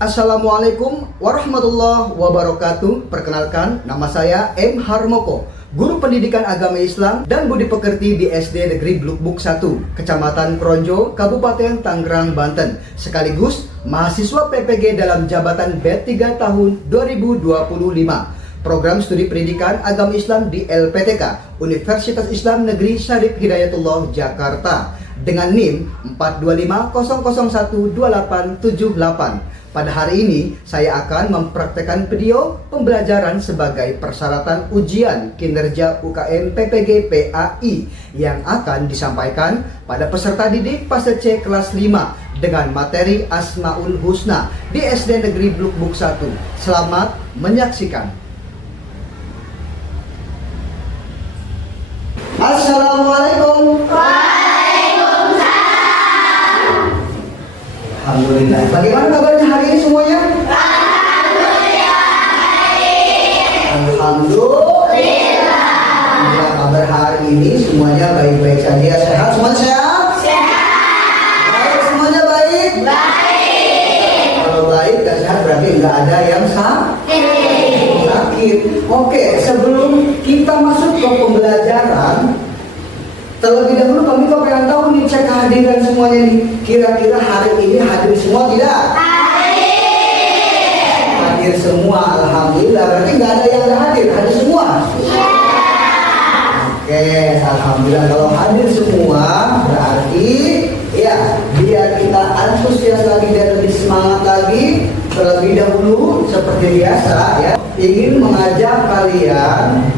Assalamualaikum warahmatullahi wabarakatuh. Perkenalkan, nama saya M. Harmoko, Guru Pendidikan Agama Islam dan Budi Pekerti di SD Negeri Blukbuk 1, Kecamatan Kronjo, Kabupaten Tangerang, Banten, sekaligus mahasiswa PPG dalam jabatan B3 tahun 2025. Program Studi Pendidikan Agama Islam di LPTK Universitas Islam Negeri Syarif Hidayatullah Jakarta dengan NIM 42500012878. Pada hari ini saya akan mempraktekkan video pembelajaran sebagai persyaratan ujian kinerja UKM PPG PAI yang akan disampaikan pada peserta didik fase C kelas 5 dengan materi Asmaul Husna di SD Negeri Blukbuk 1. Selamat menyaksikan. Assalamualaikum. Alhamdulillah. Bagaimana kabarnya hari ini semuanya? Alhamdulillah baik. Alhamdulillah. Kabar hari ini semuanya baik-baik saja. Sehat semuanya sehat? Sehat. Baik semuanya baik? Baik. Kalau baik dan sehat berarti nggak ada yang sakit. Oke, sebelum kita masuk ke pembelajaran, terlebih dahulu kami pengen tahu nih, cek kehadiran semuanya nih. Kira-kira hari ini hadir semua tidak? Hadir semua, alhamdulillah. Berarti nggak ada yang nggak hadir, hadir semua. Oke, alhamdulillah. Kalau hadir semua berarti ya biar kita antusias lagi dan lebih semangat lagi. Terlebih dahulu seperti biasa ya, ingin mengajak kalian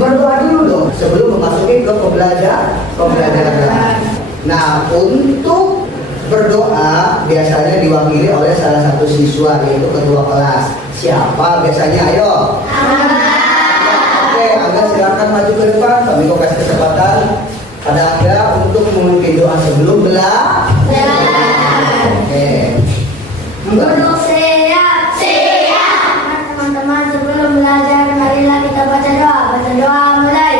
berdoa dulu dong sebelum memasuki ke pembelajaran. Nah, untuk berdoa biasanya diwakili oleh salah satu siswa, yaitu ketua kelas. Siapa biasanya? Ayo. Oke, Angga silakan maju ke depan. Kami mau kasih kesempatan pada Angga untuk memimpin doa sebelum belajar. Oke. Untuk siap. Teman-teman, sebelum belajar marilah kita baca doa. Baca doa mulai.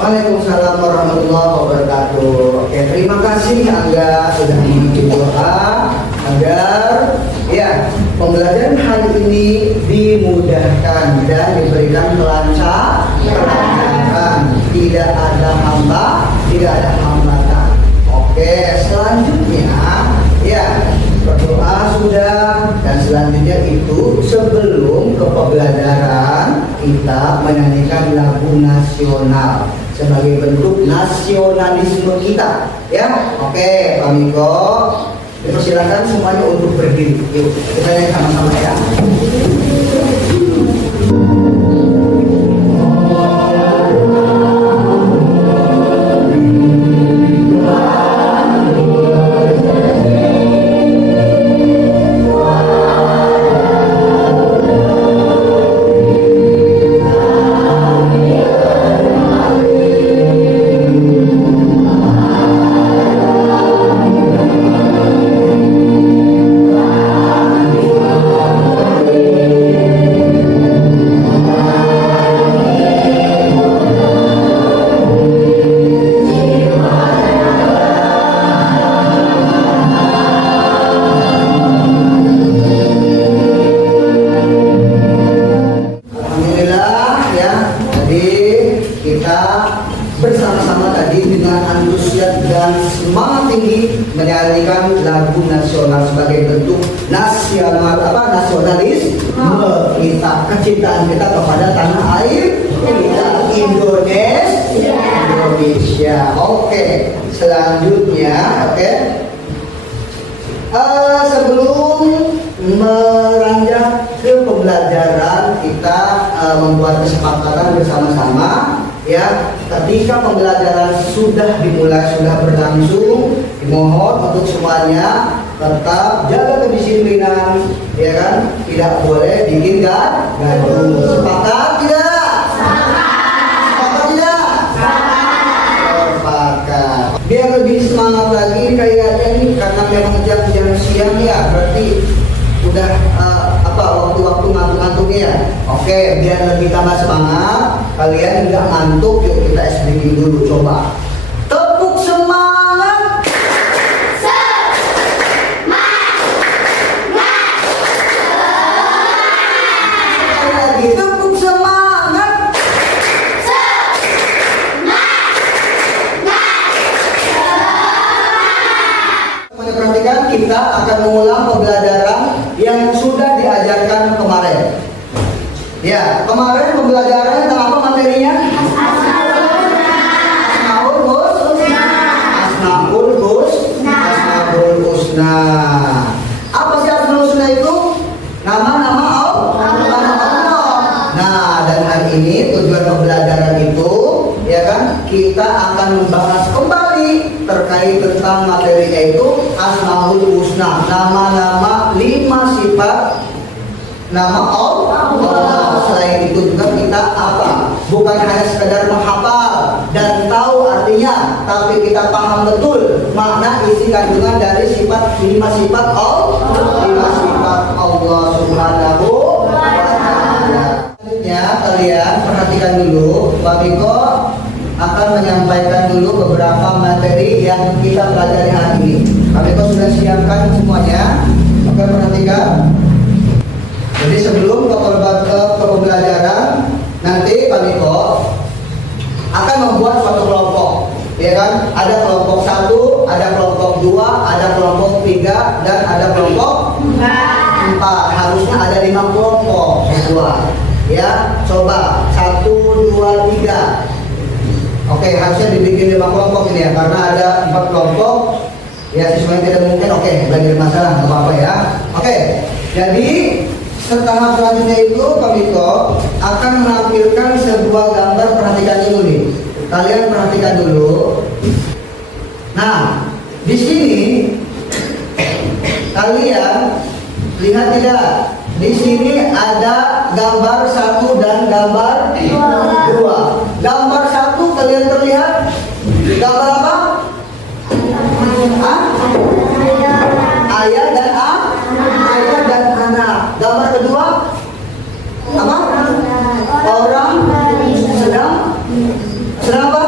Waalaikumsalam warahmatullahi wabarakatuh. Oke, terima kasih Angga sudah memimpin doa agar ya pembelajaran hari ini dimudahkan dan diberikan kelancaran, tidak ada hambatan. Oke, selanjutnya ya berdoa sudah, dan selanjutnya itu sebelum ke pembelajaran kita menyanyikan lagu nasional sebagai bentuk nasionalisme kita ya. Oke, Pak Miko, dipersilakan semuanya untuk berdiri. Yuk kita nyanyi sama-sama ya. Amin. ya. Jadi kita bersama-sama tadi dengan antusias dan semangat tinggi menyanyikan lagu nasional sebagai bentuk nasionalis kita, kecintaan kita kepada tanah air kita, Indonesia. Oke, selanjutnya sebelum meranjak ke pembelajaran kita membuat kesepakatan bersama-sama ya. Ketika pembelajaran sudah dimulai, sudah berlangsung, dimohon untuk semuanya tetap jaga kedisiplinan, ya kan? Tidak boleh bikin gaduh. Sepakat tidak? Sepakat tidak? Sepakat. Biar lebih semangat lagi kayaknya nih, karena memang jam siang ya, berarti udah waktu-waktu ngantuk-ngantuknya ya. Oke, biar lebih tambah semangat, kalian nggak ngantuk, yuk kita SBG dulu, coba tepuk semangat. Lagi tepuk semangat. Semuanya perhatikan, kita akan mengulang pembelajaran yang sudah diajarkan kemarin. Ya, kemarin pembelajarannya tentang apa materinya? Asmaul Husna. Apa sih Asmaul Husna itu? Nama-nama Allah. Nah, dan hari ini tujuan pembelajaran itu, ya kan, kita akan membahas kembali terkait tentang materinya itu Asmaul Husna, nama-nama 5 sifat nama Allah. Selain itu juga kita bukan hanya sekedar menghafal dan tahu artinya, tapi kita paham betul makna isi kandungan dari 5 sifat Allah. 5 sifat Allah Subhanahu wa ta'ala. Selanjutnya kalian perhatikan dulu, Pak Miko akan menyampaikan dulu beberapa materi yang kita pelajari hari ini. Pak Miko sudah siapkan semuanya. Oke, perhatikan. Jadi sebelum ke pembelajaran, nanti Pak Miko akan membuat suatu kelompok, ya kan? Ada kelompok 1, ada kelompok 2, ada kelompok 3, dan ada kelompok 4. Harusnya ada 5 kelompok semua. Ya, coba 1, 2, 3. Oke, harusnya dibikin 5 kelompok ini ya, karena ada 4 kelompok. Ya, sesuai tidak mungkin. Oke, belajar masalah, nggak apa-apa ya. Oke, jadi tahap selanjutnya itu Pak Miko akan menampilkan sebuah gambar. Perhatikan dulu nih, kalian perhatikan dulu. Nah, di sini kalian lihat tidak? Di sini ada gambar 1 dan gambar 2. Gambar 1 kalian terlihat gambar apa? Ayah dan anak. Gambar kedua apa? Orang sedang apa?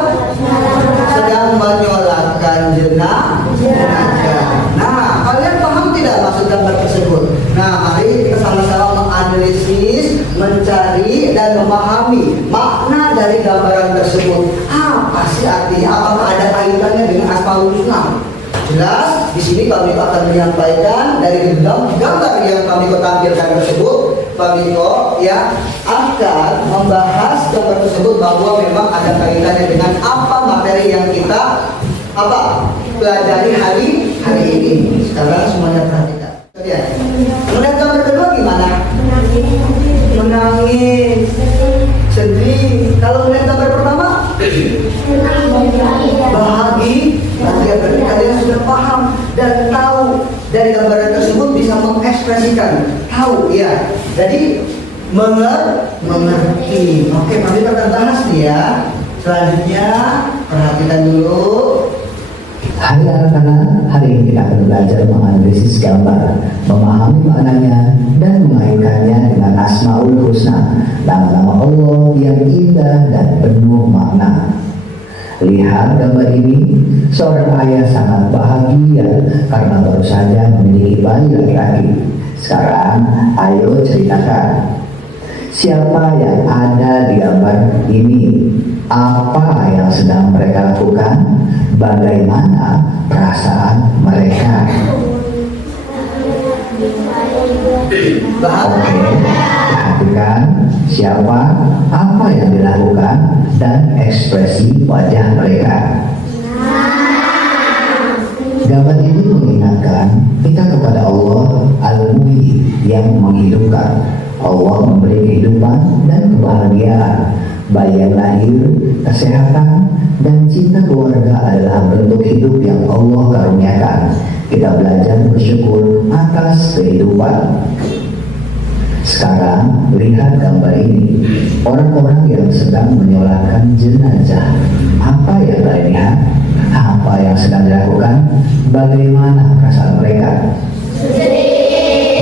Sedang menyolakan jenazah. Nah, kalian paham tidak maksud gambar tersebut? Nah, mari kita sama-sama menganalisis, mencari dan memahami makna dari gambaran tersebut. Apa sih artinya? Apakah ada kaitannya dengan Asmaul Husna? Jelas, di sini Pak Miko akan menyampaikan dari gambar yang Pak Miko tampilkan tersebut. Pak Miko ya akan membahas gambar tersebut bahwa memang ada kaitannya dengan apa materi yang kita pelajari hari ini. Sekarang semuanya perhatikan. Lihat. Melihat gambar kedua gimana? Menangis, sedih. Kalau melihat gambar pertama, bahagia. Berarti kalian sudah paham dan tahu dari gambaran tersebut bisa mengekspresikan tahu ya. Jadi mengerti. Oke, kami akan bahas nih ya. Selanjutnya perhatikan dulu. Hai anak-anak, hari ini kita akan belajar menganalisis gambar, memahami maknanya, dan mengaitkannya dengan Asmaul Husna, nama-nama Allah yang indah dan penuh makna. Lihat gambar ini, seorang ayah sangat bahagia karena baru saja memiliki bayi laki-laki. Sekarang, ayo ceritakan. Siapa yang ada di gambar ini, apa yang sedang mereka lakukan? Bagaimana perasaan mereka? Oke, perhatikan siapa, apa yang dilakukan, dan ekspresi wajah mereka. Gambar ini mengingatkan kita kepada Allah Al-Muhyi yang menghidupkan. Allah memberi kehidupan dan kebahagiaan. Bayi yang lahir, kesehatan, dan cinta keluarga adalah bentuk hidup yang Allah karuniakan. Kita belajar bersyukur atas kehidupan. Sekarang lihat gambar ini. Orang-orang yang sedang menyolatkan jenazah. Apa yang kalian lihat? Apa yang sedang dilakukan? Bagaimana perasaan mereka?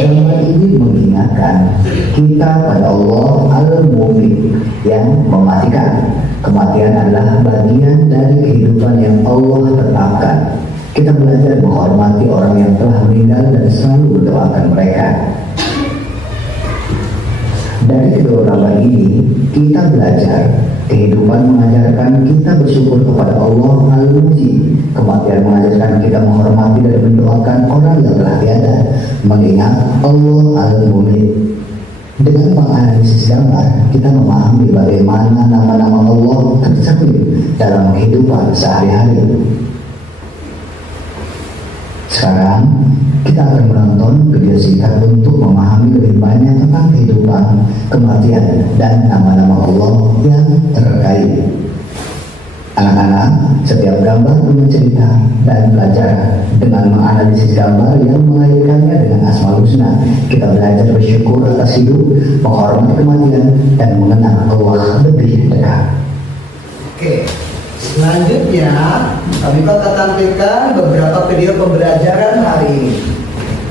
Gambar ini mengingatkan kita pada Allah Al-Mu'min yang mematikan. Kematian adalah bagian dari kehidupan yang Allah tetapkan. Kita belajar menghormati orang yang telah meninggal dan selalu mendoakan mereka. Dari kedua gambar ini, kita belajar kehidupan mengajarkan kita bersyukur kepada Allah Al-Mu'min. Kematian mengajarkan kita menghormati dan mendoakan orang yang telah tiada, mengingat Allah Al-Mu'min. Dengan menganalisis gambar, kita memahami bagaimana nama-nama Allah tercermin dalam kehidupan sehari-hari. Sekarang kita akan menonton video singkat untuk memahami lebih banyak tentang kehidupan, kematian, dan nama-nama Allah yang terkait. Anak-anak, setiap gambar punya cerita dan pelajaran. Dengan menganalisis gambar yang mengaitkannya dengan Asmaul Husna, kita belajar bersyukur atas hidup, menghormati kematian, dan mengenal Allah lebih dekat. Oke, selanjutnya kami akan tampilkan beberapa video pembelajaran hari ini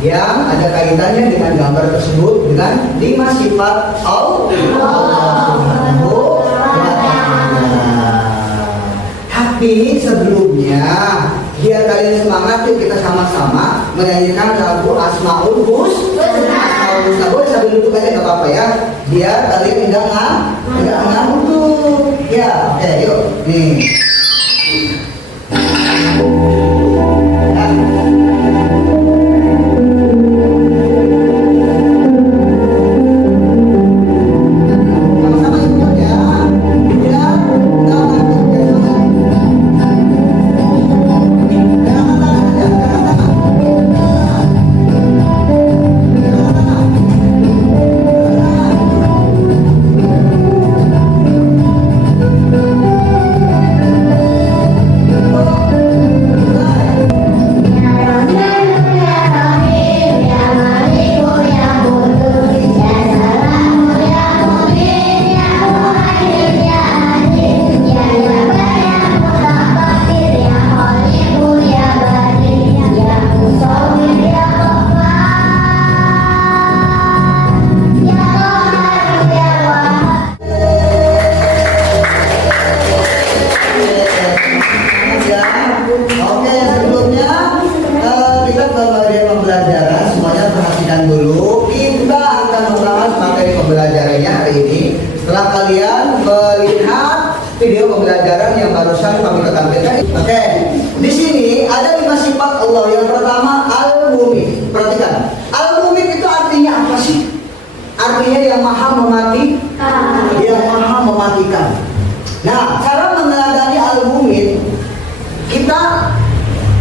yang ada kaitannya dengan gambar tersebut dengan 5 sifat Allah Subhanahu wa Ta'ala. Tapi sebelumnya, biar kalian semangat, yuk kita sama-sama menyanyikan lagu Asmaul Husna. Boleh sambil duduk aja nggak apa-apa ya, biar kalian enggak ngantuk. Ya, oke, yuk. Nih. Sama-sama ikut ya. Biar nggak ngantuk ya, Oke, sebelumnya kita ke bagian pembelajaran. Semuanya perhatikan dulu. Kita akan membahas materi pembelajarannya hari ini. Setelah kalian melihat video pembelajaran yang barusan kami tampilkan. Oke, di sini ada 5 sifat Allah. Yang pertama Al-Mu'min. Perhatikan, Al-Mu'min itu artinya apa sih? Artinya yang maha mematikan. Yang maha mematikan. Nah, cara meneladani Al-Mu'min, kita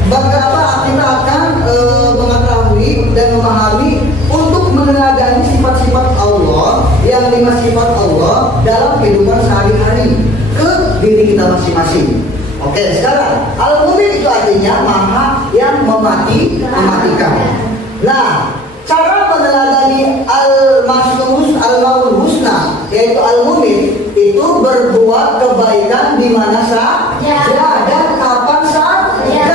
akan mengetahui dan memahami untuk meneladani sifat-sifat Allah, yang 5 sifat Allah dalam kehidupan sehari-hari ke diri kita masing-masing. Oke, sekarang Al-Mu'min itu artinya maha yang mematikan. Nah, cara meneladani Al-Maul Husna, yaitu Al-Mu'min, itu berbuat kebaikan di mana saja dan kapan saja.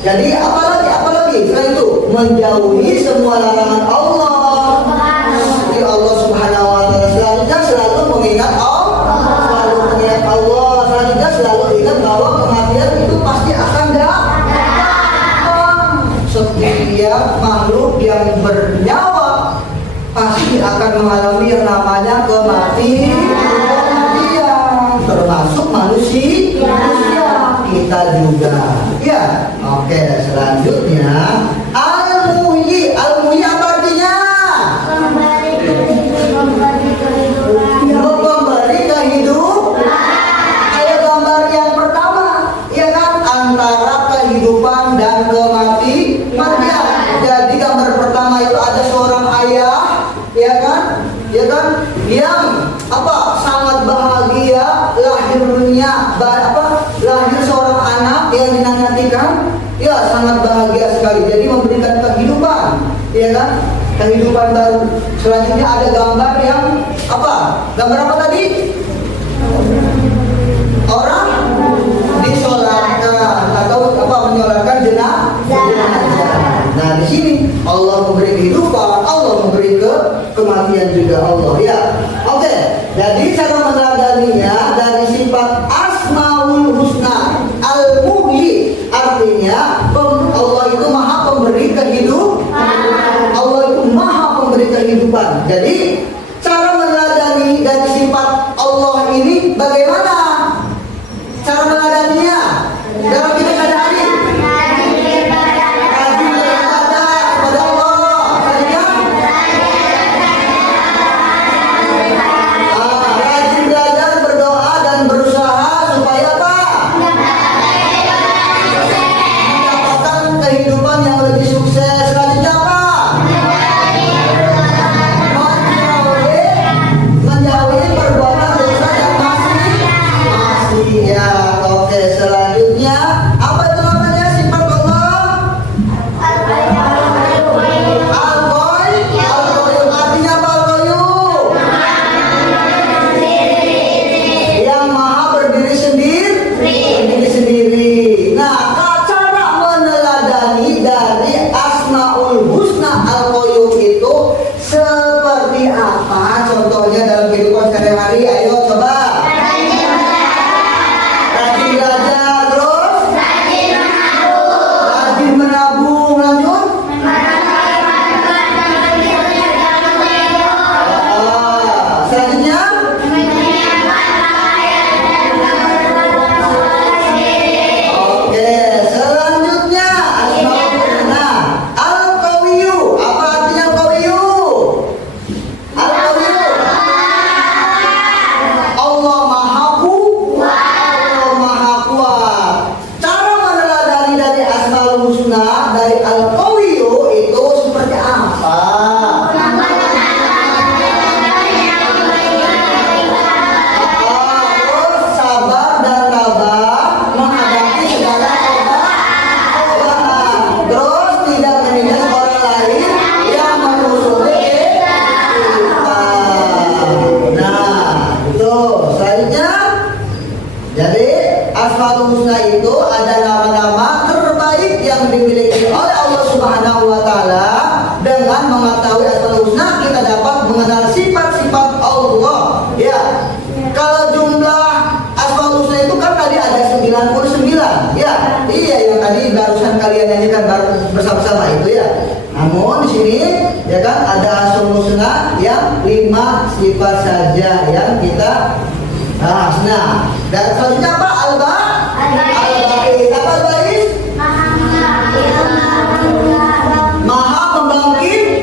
Jadi apalagi selain itu menjauhi semua larangan Allah. Jadi Allah Subhanahu wa Ta'ala selalu mengingat Allah, selanjutnya selalu ingat bahwa kematian itu pasti akan datang. Setiap makhluk yang bernyawa pasti akan mengalami yang namanya kematian. kita juga. Ya, oke. Selanjutnya al-muhyi. Al-muhyi apa artinya? Memberi kehidupan. Memberi kehidupan. Ayo gambar yang pertama, ya kan, antara kehidupan dan kematian. Jadi gambar pertama itu ada seorang ayah, ya kan, yang sangat bahagia lahirnya, lahir seorang anak yang dinantikan, ya sangat bahagia sekali. Jadi memberikan kehidupan, ya kan, kehidupan baru. Selanjutnya ada gambar yang gambar apa tadi? Orang disolatkan atau menyolatkan jenazah. Nah, di sini Allah memberi kehidupan, Allah memberi kematian juga Allah, ya. Oke. Jadi cara meneladaninya dari sifat Asmaul Husna. Al-Muhyi artinya Allah itu Maha Pemberi kehidupan. Allah itu Maha Pemberi kehidupan. Jadi cara meneladani dari sifat Allah ini bagaimana? Cara meneladaninya dalam hidup sehari-hari. Rajin beribadah kepada Allah. Rajin belajar, berdoa dan berusaha supaya apa? Mendapatkan kehidupan yang lebih sukses. Selanjutnya apa? Menjauhi perbuatan dosa yang masih ya. Oke, selanjutnya apa itu namanya sifat Allah? Al-Qayyum. Artinya apa Al-Qayyum? Yang maha berdiri sendiri. Nah, cara meneladani dari Asmaul Husna Al-Qayyum itu seperti apa? Contohnya dalam kehidupan sehari-hari. Ayo coba. Rajin belajar, terus rajin menabung, lanjut. Selanjutnya oke, selanjutnya Asmaul Husna Al-Qawiyyu. Apa artinya Al-Qawiyyu? Al-Qawiyyu Allah Maha Kuat. Cara meneladani dari Asmaul Husna dari Al-Qawiyyu itu seperti apa? Terus sabar dan tabah menghadapi segala cobaan. Terus tidak menindas orang lain yang memusuhi kita. Nah, itu selanjutnya. Jadi Asmaul Husna itu ada nama-nama terbaik yang dimiliki oleh Allah Subhanahu wa taala. Dengan mengetahui Asmaul Husna kita dapat mengenal sifat-sifat Allah. Ya. Kalau jumlah Asmaul Husna itu kan tadi ada 99, ya. Iya, yang tadi barusan kalian nyanyikan bersama-sama itu, ya. Namun di sini ya kan ada Asmaul Husna yang 5 sifat saja yang kita bahas. Nah, dan selanjutnya apa? Al-Baqi. Apa Al-Baqi? Maha membangkitkan.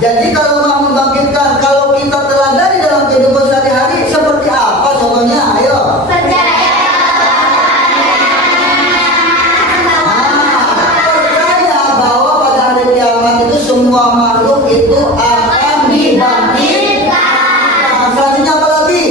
Jadi kalau Maha membangkitkan, kalau kita teladani dalam kehidupan sehari-hari seperti apa contohnya? Ayo. Percaya bahwa pada hari kiamat itu semua makhluk itu akan dibangkitkan. Selanjutnya apa lagi?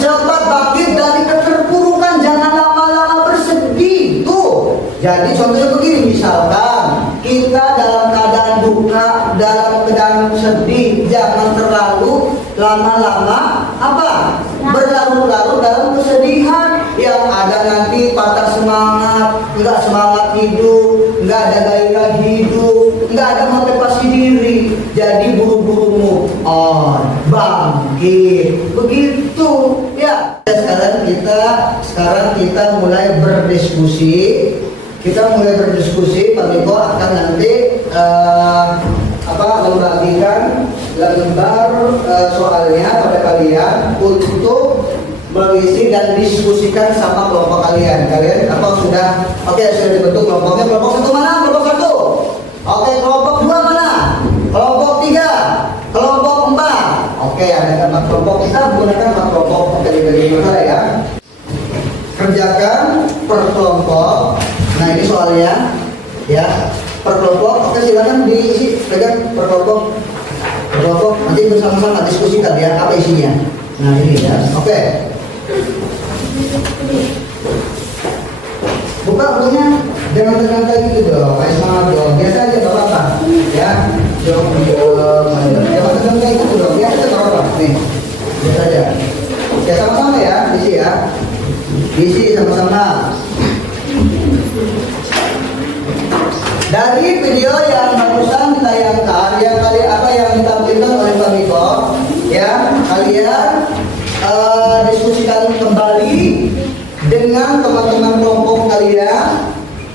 Cepat bangkit dari keterpurukan, jangan lama-lama bersedih. Tuh. Jadi contohnya begini, misalkan kita dalam keadaan duka, dalam keadaan sedih, jangan terlalu lama-lama berlarut-larut dalam kesedihan yang ada nanti patah semangat, nggak semangat hidup, nggak ada gairah hidup, nggak ada motivasi diri. Jadi buru-buru move on, bangkit, begitu ya. Sekarang kita mulai berdiskusi. Pak Niko akan nanti membagikan lembar soalnya pada kalian. kalian untuk mengisi dan diskusikan sama kelompok kalian. Kalian atau sudah sudah dibentuk kelompoknya. Kelompok satu mana? Kelompok satu. Oke, kelompok dua mana? Kelompok tiga. Kelompok empat. Oke, ada 4 kelompok. Kita menggunakan 4 kelompok. Oke, dibagi masalah ya. Kerjakan per kelompok. Nah, ini soalnya ya. Per kelompok. Oke, silakan diisi. Pegang per kelompok. Per kelompok. Nanti bersama-sama diskusikan ya apa isinya. Nah, ini ya. Oke. Buka bukunya. Jangan tegang kayak gitu dong. Kayak semangat dong. Biasa aja gak apa-apa. Ya. Jangan tegang kayak gitu dong. Biasa aja gak apa-apa. Nih. Biasa aja. Ya sama-sama ya. Diisi ya. Diisi sama-sama. Dari video yang barusan ditayangkan, yang ditampilkan oleh Pak Miko, ya kalian diskusikan kembali dengan teman-teman kelompok kalian.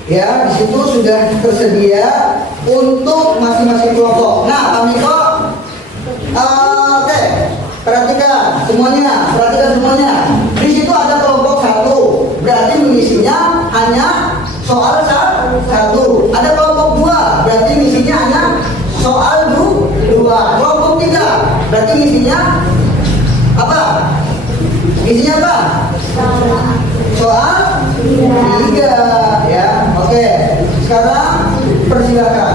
Ya, di situ sudah tersedia untuk masing-masing kelompok. Nah, Pak Miko, oke, perhatikan semuanya. Di situ ada kelompok 1, berarti mengisinya hanya soal 1. Ada kelompok 2, berarti misinya hanya soal 2. Kelompok 3, berarti misinya apa? Misinya apa? Soal 3 ya. Oke. Sekarang persilakan.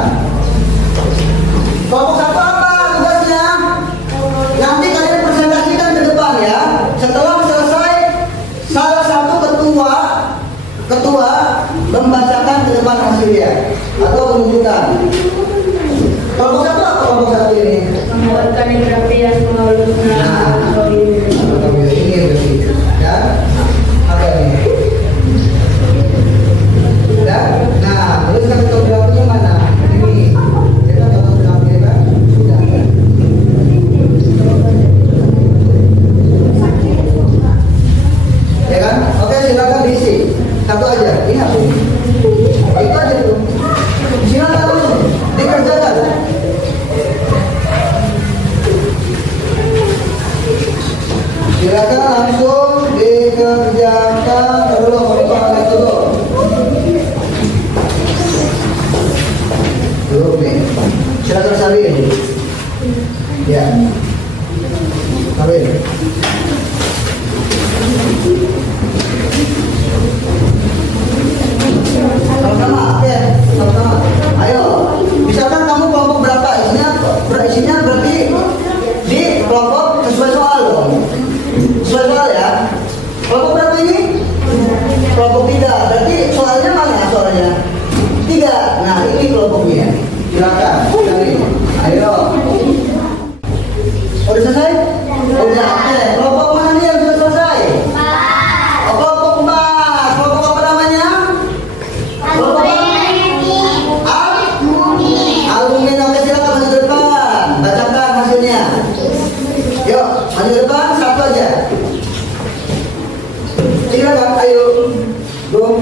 Kelompok 1 apa tugasnya? Nanti kalian presentasikan ke depan ya. Setelah selesai, salah satu ketua membacakan ke depan hasilnya atau menunjukkan. Kelompok 1 apa kelompok 1 ini? Membuat kaligrafi yang mengalurkan ini ya. Apa ini? Ya. Nah, terus kartografinya mana? Ini. Kita kartografi kan sudah. Ya kan? Oke, silakan diisi. Satu aja. Ini apa ini? Itu aja tuh. Silakan langsung dikerjakan. Silakan langsung dikerjakan dulu. Dulu nih. Silakan salin. Ya. Salin. Sama-sama, oke, sama-sama. Ayo, misalkan kamu kelompok berapa? Isinya berarti di kelompok sesuai soal dong. Sesuai soal ya. Kelompok berapa ini? Kelompok 3. Berarti soalnya mana soalnya? 3. Nah, ini kelompoknya. Silakan. Cari. Ayo. Udah selesai? Udah. Oke. Kelompok mana nih yang sudah selesai? Kelompok 4. Kelompok apa namanya? Alumni. Oke, silakan maju ke depan. Bacakan hasilnya. Yuk, maju ke depan. Satu aja. Silakan, ayo. Dong.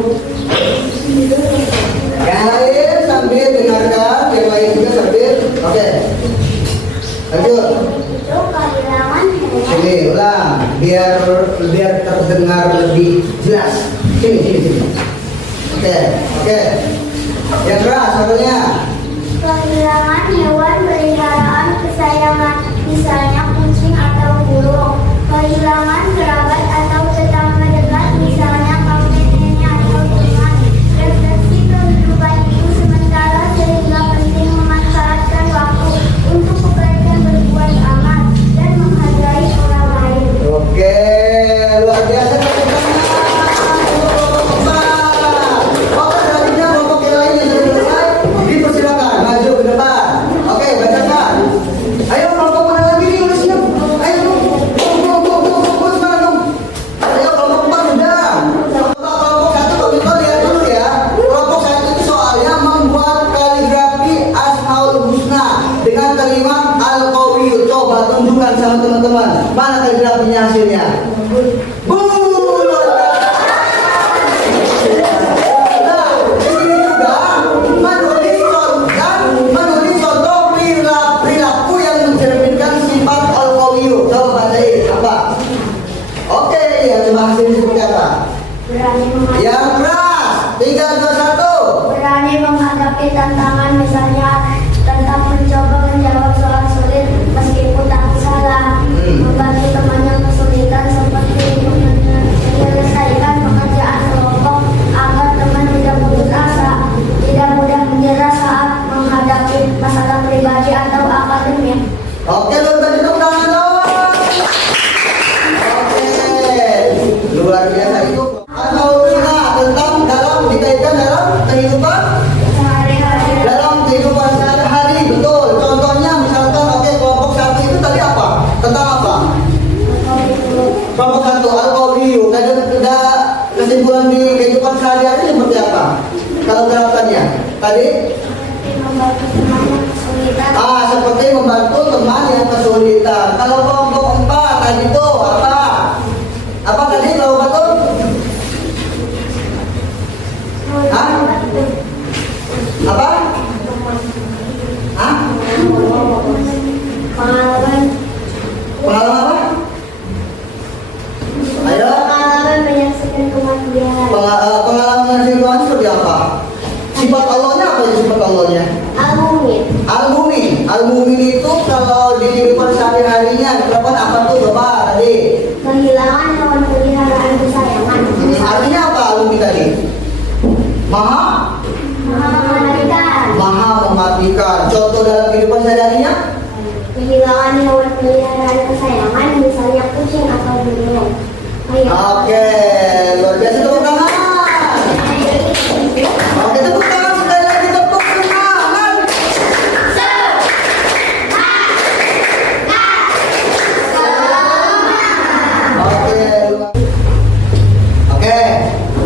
Yang lain sambil dengarkan, yang lain juga sambil. Oke. Lanjut. Sini, ulang. Biar terdengar lebih jelas. Sini. Oke. Yang keras suaranya. Kehilangan hewan peliharaan kesayangan, misalnya kucing atau burung. Kehilangan kerabat atau tetangga dekat, misalnya kakek nenek atau teman. Refleksi kehidupan itu sementara sehingga penting memanfaatkan waktu untuk kebaikan, berbuat amal dan menghargai orang lain. Oke, luar biasa. Oke, selanjutnya kelompok yang lain yang sudah selesai dipersilakan maju ke depan. Oke, bacakan. Ayo kelompok mana lagi nih udah siap? Ayo go sekarang dong. Ayo kelompok 4 sudah. Kelompok 1 Pak lihat dulu ya. Kelompok 1 itu soalnya membuat kaligrafi Asmaul Husna dengan kalimat Al-Qawiyyu. Coba tunjukkan sama teman-teman. Mana kaligrafinya hasilnya? Menulis contoh perilaku yang mencerminkan sifat al-qawiyyu. Coba bacain apa Oke, tepuk tangan dong. Oke, luar biasa itu. Asmaul Husna tentang dalam dikaitkan dalam kehidupan sehari-hari, betul. Contohnya misalkan, oke, kelompok satu itu tadi apa? Tentang apa? Kelompok satu al-qabliyu. Kesimpulan di kehidupan sehari-hari seperti apa? Kalau gerakannya tadi? Seperti membantu teman yang kesulitan. Kalau kelompok 4 tadi itu apa? Apa tadi kelompok itu? Apa? Pengalaman apa? Ayo. Pengalaman menyaksikan kematian. Pengalaman menyaksikan seperti apa? Sifat Allahnya apa ya sifat Allahnya? Al-Mumin itu kalau di kehidupan sehari-harinya berapa apa tuh Bapak tadi? Kehilangan hewan peliharaan kesayangan. Artinya apa Al-Mumin tadi? Maha mematikan. Contoh dalam kehidupan sehari-harinya? Kehilangan hewan peliharaan kesayangan, misalnya kucing atau burung. Oke, luar biasa, tepuk tangan. Oke, tepuk tangan sekali lagi, tepuk tangan. Oke,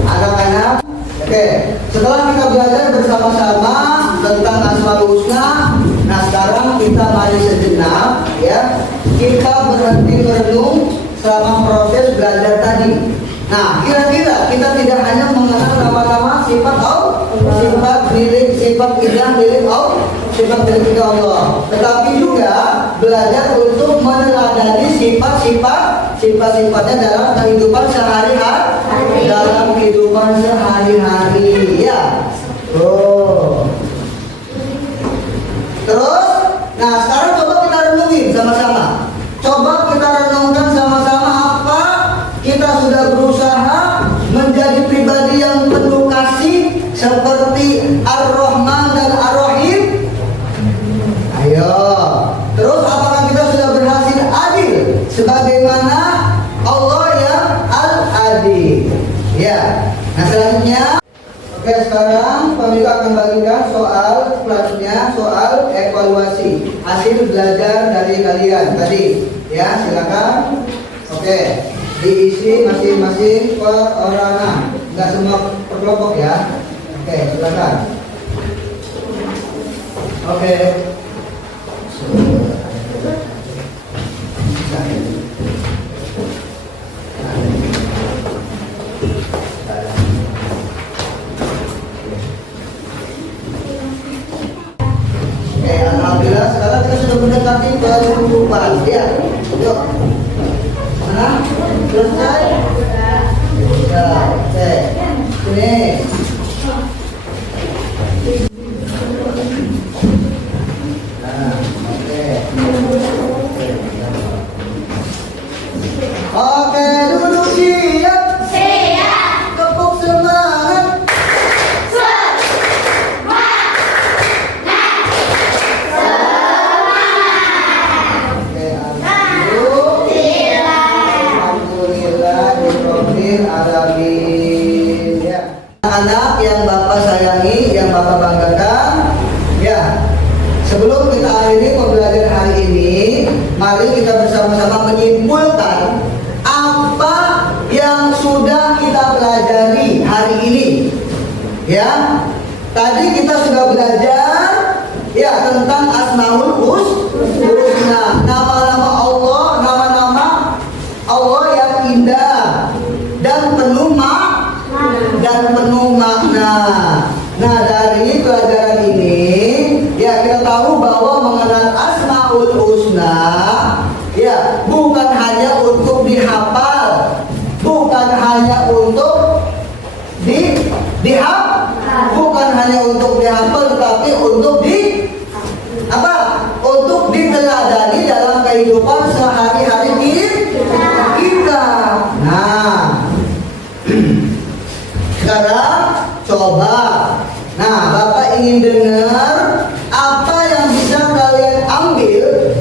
anak-anak. Oke, setelah kita belajar bersama-sama tentang Asmaul Husna, nah sekarang kita mari sejenak ya, kita berhenti merenung selama proses belajar tadi. Nah, kira-kira kita tidak hanya mengenal nama-nama sifat Allah, sifat milik, sifat ilah milik Allah, sifat milik Allah, tetapi juga belajar untuk meneladani sifat-sifatnya dalam kehidupan sehari-hari, ya. Terus, nah sekarang coba kita renungin sama-sama. Coba kita renungkan sama-sama apa kita sudah berusaha menjadi pribadi yang penuh kasih seperti Ar-Rahman dan Ar-Rahim. Ayo. Terus apakah kita sudah berhasil adil sebagaimana Allah yang Al-Adil? Ya. Nah selanjutnya, oke, sekarang pemilik akan bagikan soal selanjutnya, soal evaluasi hasil belajar dari kalian tadi. Ya, silakan. Oke, diisi masing-masing perorangan, nggak semua per kelompok ya. Oke, silakan. Oke. Alhamdulillah sekarang kita sudah mendekati penutupan. Ya, yuk. Mana? Selesai? Sudah. Oke. Sini. Nah, oke. Oke, duduk siap. Tepuk semangat. Anak yang Bapak sayangi, yang Bapak banggakan, ya. Sebelum kita akhiri pembelajaran hari ini, mari kita bersama-sama menyimpulkan apa yang sudah kita pelajari hari ini. Ya, tadi kita sudah belajar ya tentang Asmaul Husna, nama-nama Allah, nama-nama Allah yang indah dan penuh makna. Nah, dari pelajaran ini ya kita tahu bahwa mengenal Asmaul Husna ya bukan hanya untuk dihafal, bukan hanya untuk bukan hanya untuk dihafal, tetapi untuk untuk diteladani dalam kehidupan sehari-hari kita. Nah, sekarang coba. Nah, Bapak ingin dengar apa yang bisa kalian ambil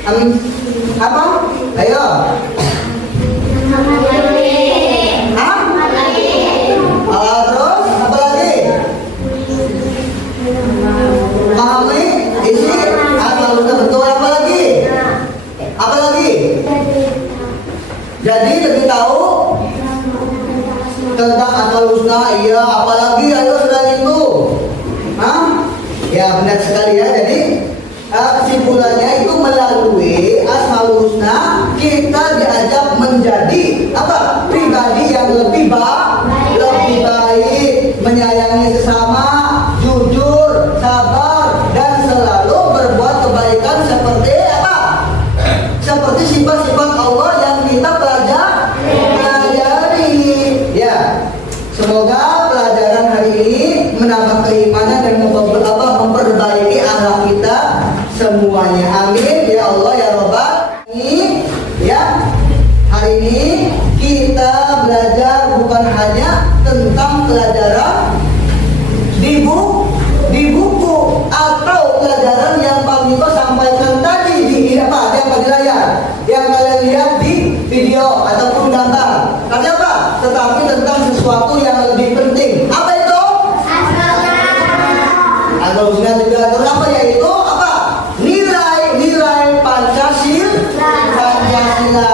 Apa? Ayo. Hah? Terus apa lagi? Memahami isi al-husna, betul. Apa lagi? Apa lagi? Jadi lebih tahu tentang al-husna. Iya, apalagi ayo selain itu. Hah? Ya benar sekali ya. Jadi kesimpulannya itu melalui Asmaul Husna kita diajak menjadi apa? Pribadi yang lebih baik, menyayangi sesama, jujur, sabar, dan selalu berbuat kebaikan seperti apa? Seperti sifat-sifat Allah yang kita pelajari. Ya, semoga pelajaran hari ini menambah keimanan dan memperbaiki akhlak kita semuanya. Amin ya Allah ya Rabbal. Ini ya, hari ini kita belajar bukan hanya tentang pelajaran di buku atau pelajaran yang Pak Miko sampaikan tadi di layar yang kalian lihat di video ataupun gambar. Tapi apa? Tetapi tentang sesuatu yang lebih penting. Apa itu? Al-Husna juga. Terus apa yaitu apa? Nilai Pancasila.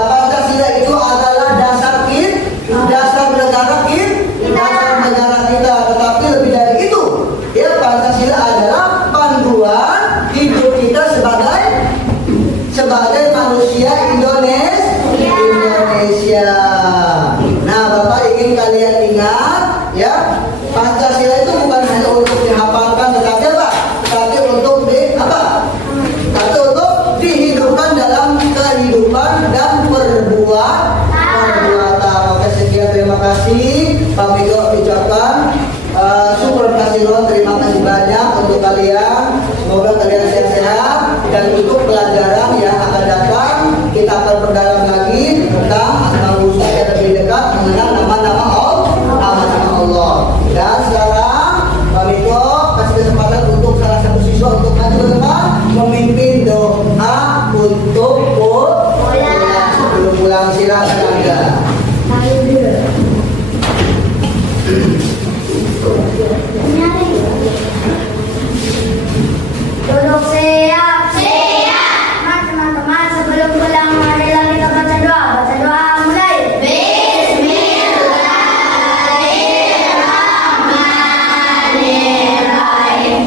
Pancasila itu adalah dasar negara kita. Tetapi lebih dari itu, ya, Pancasila adalah panduan hidup kita sebagai manusia Indonesia. Nah, Bapak ingin kalian ingat ya, Pancasila itu bukan hanya untuk dihafalkan, tetapi apa? Tetapi untuk dihidupkan dalam kehidupan dan perbuatan. Oke, sekian, terima kasih. Pak Miko ucapkan syukur kasiron, terima kasih banyak untuk kalian. Semoga kalian sehat-sehat, dan untuk pelajaran yang akan datang kita akan perdalam lagi tentang Asmaul Husna yang lebih dekat, mengenal nama-nama Allah. Dan sekarang Pak Miko kasih kesempatan untuk salah satu siswa untuk maju ke depan memimpin doa untuk pulang. Sebelum pulang silakan Anda. Duduk siap. Nah, teman-teman, sebelum pulang marilah kita baca doa. Baca doa mulai. Bismillahirrahmanirrahim.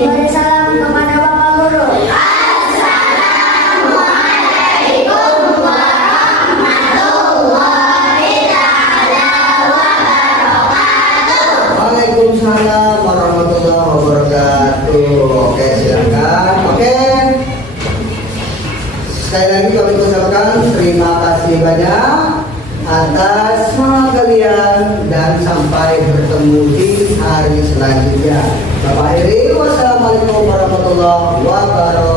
Beri salam kepada Bapak Guru. Waalaikumsalam warahmatullahi wabarakatuh. Oke, silakan. Oke. Sekali lagi kami ucapkan terima kasih banyak atas semua kalian, dan sampai bertemu di hari selanjutnya. Bapak Heri, wassalamualaikum warahmatullahi wabarakatuh.